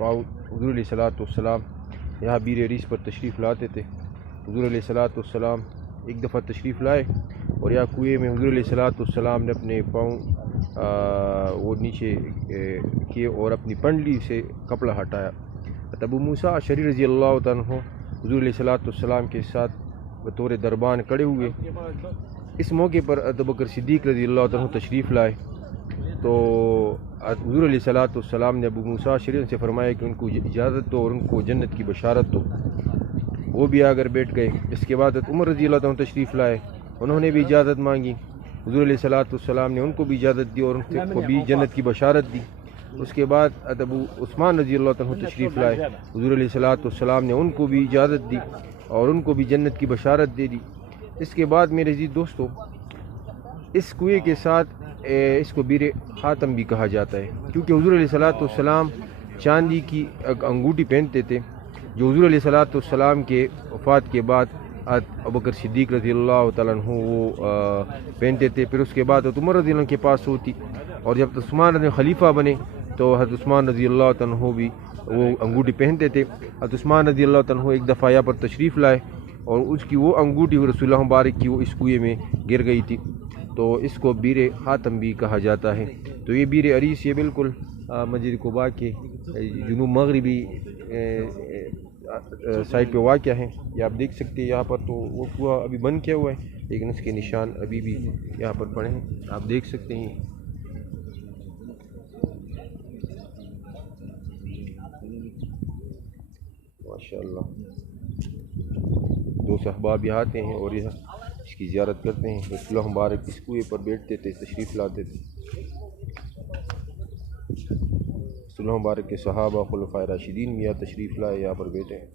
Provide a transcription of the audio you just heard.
پاؤں حضور علیہ السلام یہاں بیر عریس پر تشریف لاتے تھے۔ حضور علیہ السلام ایک دفعہ تشریف لائے اور یہاں کنویں میں حضور علیہ السلام نے اپنے پاؤں وہ نیچے کیے اور اپنی پنڈلی سے کپڑا ہٹایا۔ ابو موسیٰ اشعری رضی اللہ عنہ حضور علیہ السلام کے ساتھ بطور دربان کھڑے ہوئے۔ اس موقع پر ابوبکر صدیق رضی اللہ عنہ تشریف لائے تو حضور علیہ السلام نے ابو موسیٰ اشعری سے فرمایا کہ ان کو اجازت دو اور ان کو جنت کی بشارت دو۔ وہ بھی آ کر بیٹھ گئے۔ اس کے بعد عمر رضی اللہ عنہ تشریف لائے، انہوں نے بھی اجازت مانگی۔ حضور علیہ السلام نے ان کو بھی اجازت دی اور ان کو بھی جنت کی بشارت دی۔ اس کے بعد ابو عثمان رضی اللہ عنہ تشریف لائے، حضور علیہ السلام نے ان کو بھی اجازت دی اور ان کو بھی جنت کی بشارت دے دی۔ اس کے بعد میرے عزیز دوستو، اس کنویں کے ساتھ اس کو بیر خاتم بھی کہا جاتا ہے، کیونکہ حضور علیہ السلام چاندی کی انگوٹھی پہنتے تھے جو حضور علیہ السلام کے وفات کے بعد ابوبکر صدیق رضی اللہ تعالیٰ عنہ وہ پہنتے تھے۔ پھر اس کے بعد عمر رضی اللہ عنہ کے پاس ہوتی، اور جب عثمان رضی اللہ خلیفہ بنے تو حضرت عثمان رضی اللہ عنہ بھی وہ انگوٹھی پہنتے تھے۔ حضرت عثمان رضی اللہ عنہ ایک دفعہ یہاں پر تشریف لائے اور اس کی وہ انگوٹھی رسول اللہ مبارک کی وہ اس کنویں میں گر گئی تھی، تو اس کو بیر خاتم بھی کہا جاتا ہے۔ تو یہ بیر عریس یہ بالکل مسجد قباء کے جنوب مغربی سائڈ پہ واقع ہے۔ یہ آپ دیکھ سکتے ہیں یہاں پر، تو وہ کنواں ابھی بند کیا ہوا ہے لیکن اس کے نشان ابھی بھی یہاں پر پڑے ہیں، آپ دیکھ سکتے ہیں۔ ماشاءاللہ دو احباب یہاں آتے ہیں اور یہاں اس کی زیارت کرتے ہیں۔ رسول اللہ مبارک اس کنویں پر بیٹھتے تھے، تشریف لاتے تھے۔ رسول اللہ مبارک کے صحابہ خلفائے راشدین بھی یہاں تشریف لائے، یہاں پر بیٹھے ہیں۔